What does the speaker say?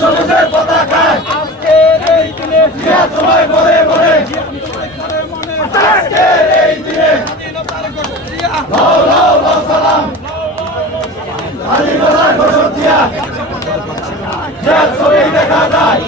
সবুজের পতাকায় আজকের এই দিনে তোমায় মনে মনে আজকের এই দিনে লাও লাও লাও সালাম স্বাধীনতার ঘোষক দিয়া যার ছবি দেখা যায়